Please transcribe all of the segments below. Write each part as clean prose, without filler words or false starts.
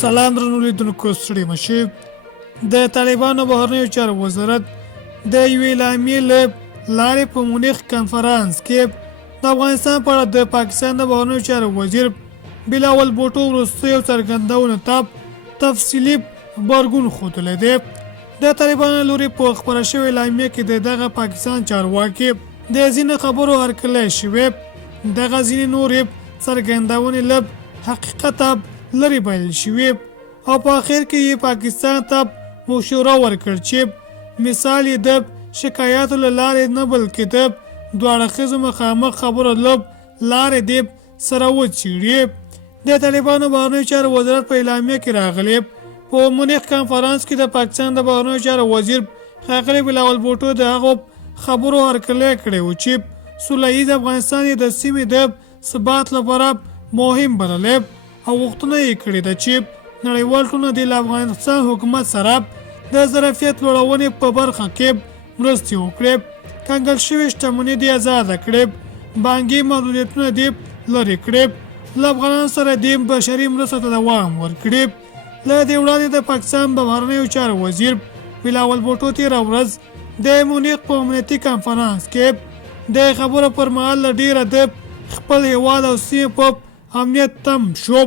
سلام درنو لیدونکو ستړي مشئ. د طالبانو بهرنیو چارو وزارت د یوې اعلامیې له لارې په مونیخ کنفرانس کې د افغانستان په اړه د پاکستان د بهرنیو چارو وزیر بلاول بوټو وروستیو څرګندونو ته تفصیلي غبرګون ښودلی دی. د طالبانو لوري په خپره شوې اعلامیې کې د دغه پاکستان چارواکي د ځینو خبرو هرکلی شوې، دغه ځینې نورې څرګندونې له حقیقته لرې بلل شوې او په اخر کې یې پاکستان ته مشوره ورکړ چې مثال یې د شکایاتو له لارې نه بلکې د دوه اړخیزو مخامخ خبرو له لارې دې سره وڅېړي. د طالبانو بهرنیو چارو وزارت په اعلامیه کې راغلی په مونیخ کنفرانس کې د پاکستان د بهرنیو چارو وزیر ښاغلي بلاول بوټو د هغو خبرو هرکلی کړی و چې سوله ییز افغانستان یې د سیمې د ثبات لپاره مهم بللی او غوښتنه یې کړې ده چې نړیوال ټولنه دې له افغانستان حکومت سره د ظرفیت لوړونې په برخه کې مرستې وکړي، کنګل شوې شتمني دې ازاده کړي، بانکي محدودیتونه دې لرې کړي، له افغانانو سره دې بشري مرستو ته دوام ورکړي. له دې وړاندې د پاکستان بهرنیو چارو وزیر بلاول بوټو تېره ورځ د مونیخ په امنیتي کنفرانس کې د خبرو پر مهال له ډېره د خپل هیواد او سیمې په امنیت تم شو.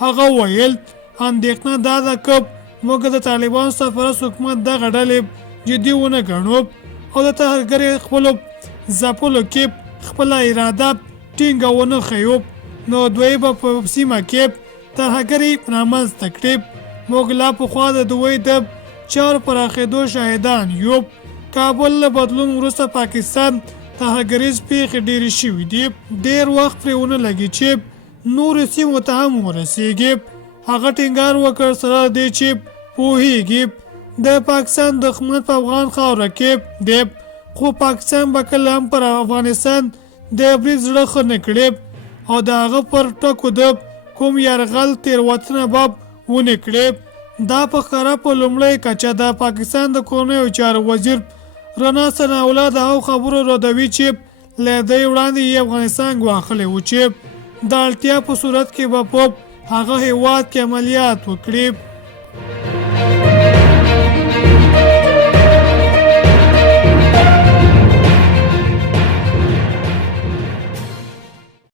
هغه ویل اندېښنه دا ده که موږ د طالبانو سرپرست حکومت دغه ډلې جدي ونه ګڼو او د ترهګرۍ خپلو ځپلو کې خپله اراده ټینګه ونه ښیو نو دوی به په سیمه کې ترهګرۍ رامنځته کړي. موږ لا پخوا د دوی د چارو پراخېدو شاهدان یو. کابل له بدلون وروسته پاکستان ترهګریز پیښې ډېرې شوي دي، ډېر وخت پرې ونه لګي چې نورو سیمو ته هم ورسېږي. هغه ټینګار وکړ سره دی چې پوهېږي د پاکستان دښمن په افغان خاوره کې دی، خو پاکستان به کله هم پر افغانستان د برید زړه ښه نه کړي او د هغه پر ټکو د کوم یرغل تېروتنه به ونه کړي. دا په ښکاره په لومړۍ کچه د پاکستان د کورنیو چارو وزیر رڼا ثناءالله د هغو خبرو ردوي چې له دې وړاندې یې افغانستان ګواښلی و چې د اړتیا په صورت کې به په هغه هیواد کې عملیات وکړي.